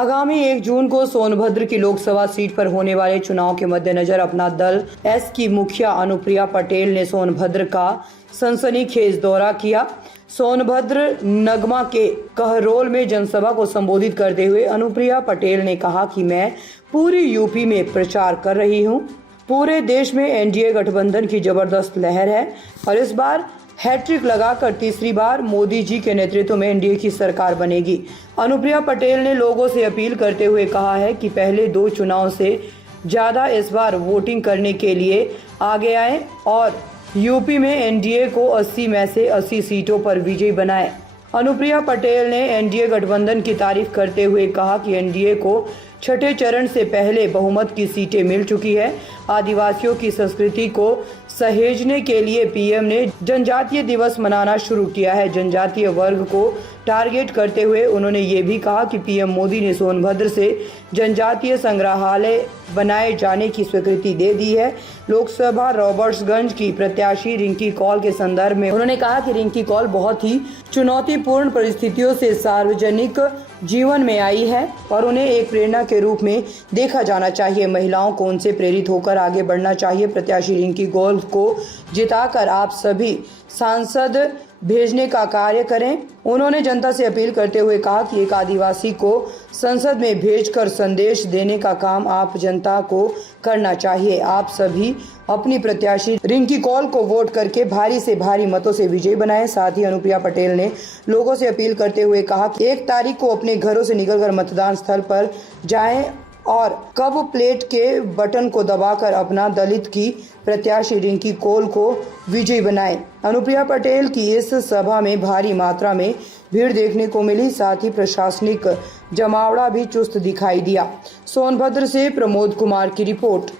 आगामी 1 जून को सोनभद्र की लोकसभा सीट पर होने वाले चुनाव के मद्देनजर अपना दल एस की मुखिया अनुप्रिया पटेल ने सोनभद्र का सनसनीखेज दौरा किया। सोनभद्र नगमा के कहरोल में जनसभा को संबोधित करते हुए अनुप्रिया पटेल ने कहा कि मैं पूरी यूपी में प्रचार कर रही हूं। पूरे देश में एनडीए गठबंधन की जबरदस्त लहर है और इस बार हैट्रिक लगाकर तीसरी बार मोदी जी के नेतृत्व में एनडीए की सरकार बनेगी। अनुप्रिया पटेल ने लोगों से अपील करते हुए कहा है कि पहले 2 चुनाव से ज़्यादा इस बार वोटिंग करने के लिए आगे आए और यूपी में एनडीए को 80 में से 80 सीटों पर विजयी बनाए। अनुप्रिया पटेल ने एनडीए गठबंधन की तारीफ करते हुए कहा कि एनडीए को छठे चरण से पहले बहुमत की सीटें मिल चुकी है। आदिवासियों की संस्कृति को सहेजने के लिए पीएम ने जनजातीय दिवस मनाना शुरू किया है। जनजातीय वर्ग को टारगेट करते हुए उन्होंने ये भी कहा कि पीएम मोदी ने सोनभद्र से जनजातीय संग्रहालय बनाए जाने की स्वीकृति दे दी है। लोकसभा रॉबर्ट्सगंज की प्रत्याशी रिंकी कौल के संदर्भ में उन्होंने कहा कि रिंकी कौल बहुत ही चुनौतीपूर्ण परिस्थितियों से सार्वजनिक जीवन में आई है और उन्हें एक प्रेरणा के रूप में देखा जाना चाहिए। महिलाओं को उनसे प्रेरित होकर आगे बढ़ना चाहिए। प्रत्याशी रिंकी कौल को जिताकर आप सभी सांसद भेजने का कार्य करें। उन्होंने जनता से अपील करते हुए कहा कि एक आदिवासी को संसद में भेजकर संदेश देने का काम आप जनता को करना चाहिए। आप सभी अपनी प्रत्याशी रिंकी कौल को वोट करके भारी से भारी मतों से विजयी बनाएं। साथ ही अनुप्रिया पटेल ने लोगों से अपील करते हुए कहा कि 1 तारीख को अपने घरों से निकलकर मतदान स्थल पर जाएं और कब प्लेट के बटन को दबाकर अपना दलित की प्रत्याशी रिंकी कौल को विजयी बनाएं। अनुप्रिया पटेल की इस सभा में भारी मात्रा में भीड़ देखने को मिली। साथ ही प्रशासनिक जमावड़ा भी चुस्त दिखाई दिया। सोनभद्र से प्रमोद कुमार की रिपोर्ट।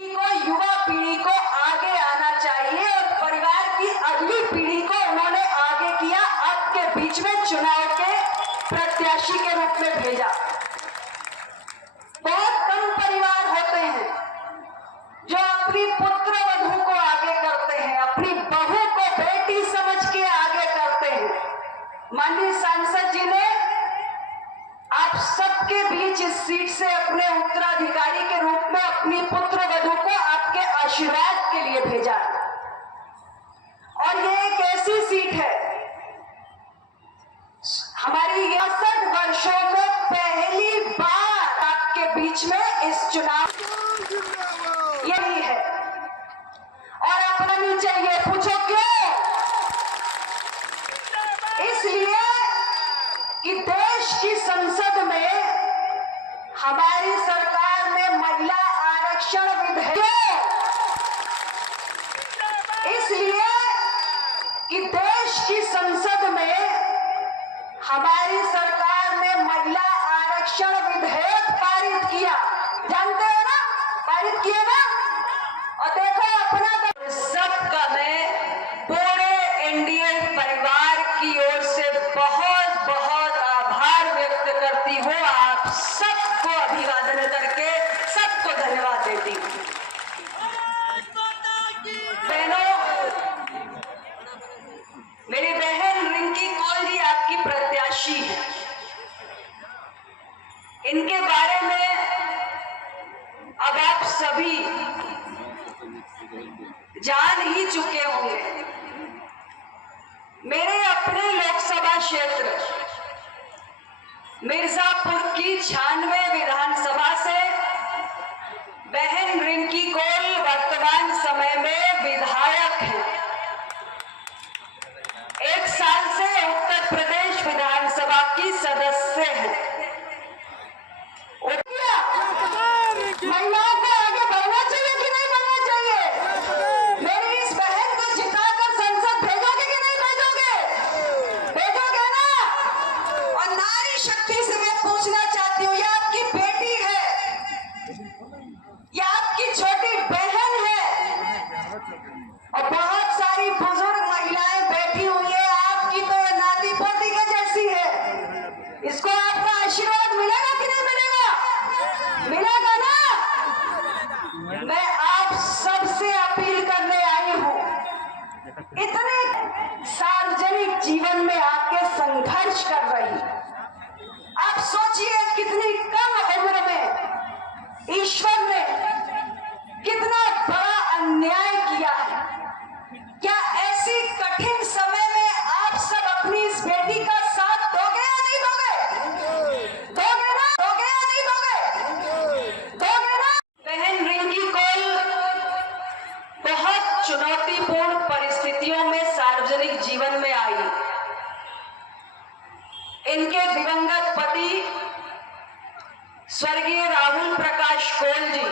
युवा पीढ़ी को आगे आना चाहिए और परिवार की अगली पीढ़ी को उन्होंने आगे किया। आपके बीच में चुनाव के प्रत्याशी के रूप में भेजा। बहुत कम परिवार होते हैं जो अपनी पुत्र वधू को आगे करते हैं, अपनी बहू को बेटी समझ के आगे करते हैं। माननीय सांसद जी ने आप सबके बीच इस सीट से अपने उत्तराधिकारी के रूप में अपनी पुत्र वधू को आपके आशीर्वाद के लिए भेजा और ये एक ऐसी सीट है हमारी 61 वर्षों में पहली बार आपके बीच में इस चुनाव यही है और अपना नहीं चाहिए। पूछो क्यों? इसलिए कि देश की संसद में हमारी सरकार ने महिला आरक्षण विधेयक, इसलिए कि देश की संसद में हमारी सरकार ने महिला आरक्षण विधेयक पारित किया। जानते हो ना, पारित किया ना। और देखो अपना सबका मैं पूरे एनडीए परिवार की ओर से बहुत बहुत आभार व्यक्त करती हूँ। आप सबको अभिवादन करके सबको धन्यवाद देती हूँ। बहनों, मेरी बहन रिंकी कौल जी आपकी प्रत्याशी है। इनके बारे में अब आप सभी जान ही चुके होंगे। मेरे अपने लोकसभा क्षेत्र मिर्जापुर की 96 विधानसभा से बहन रिंकी कौल वर्तमान समय में विधायक है। 1 साल से उत्तर प्रदेश विधानसभा की सदस्य है। महिलाओं को आगे बढ़ना चाहिए कि नहीं बढ़ना चाहिए? मेरी इस बहन को जिताकर संसद भेजोगे कि नहीं भेजोगे? भेजोगे ना? और नारी शक्ति से मैं पूछना चाहती हूँ, ये आपकी बेटी है, ये आपकी छोटी बहन है और बहुत ईश्वर ने कितना बड़ा अन्याय किया है। क्या ऐसी कठिन समय में आप सब अपनी इस बेटी का साथ दोगे या नहीं दोगे? दोगे ना? दोगे या नहीं दोगे? दोगे ना? बहन रिंकी कौल बहुत चुनौतीपूर्ण परिस्थितियों में सार्वजनिक जीवन में आई। इनके दिवंगत पति स्वर्गीय राहुल प्रकाश कौल जी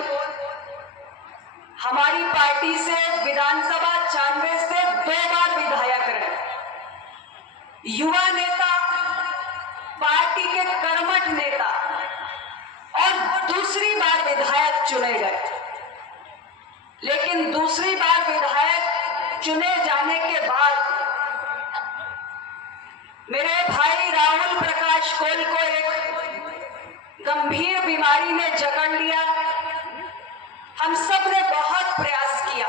हमारी पार्टी से विधानसभा 96 से 2 बार विधायक रहे, युवा नेता, पार्टी के कर्मठ नेता और दूसरी बार विधायक चुने गए। लेकिन दूसरी बार विधायक चुने जाने के बाद मेरे भाई राहुल प्रकाश कौल को एक गंभीर बीमारी ने जकड़ लिया। हम सब ने बहुत प्रयास किया,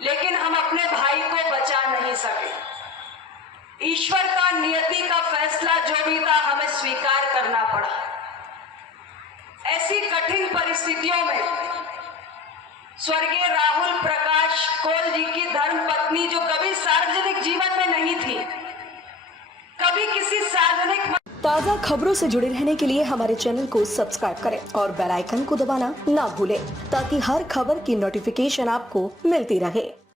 लेकिन हम अपने भाई को बचा नहीं सके। ईश्वर का, नियति का फैसला जो भी था, हमें स्वीकार करना पड़ा। ऐसी कठिन परिस्थितियों में स्वर्गीय राहुल प्रकाश कौल जी की धर्मपत्नी, जो कभी सार्वजनिक जीवन में नहीं थी, कभी किसी सार्वजनिक ताज़ा खबरों से जुड़े रहने के लिए हमारे चैनल को सब्सक्राइब करें और बेल आइकन को दबाना ना भूलें, ताकि हर खबर की नोटिफिकेशन आपको मिलती रहे।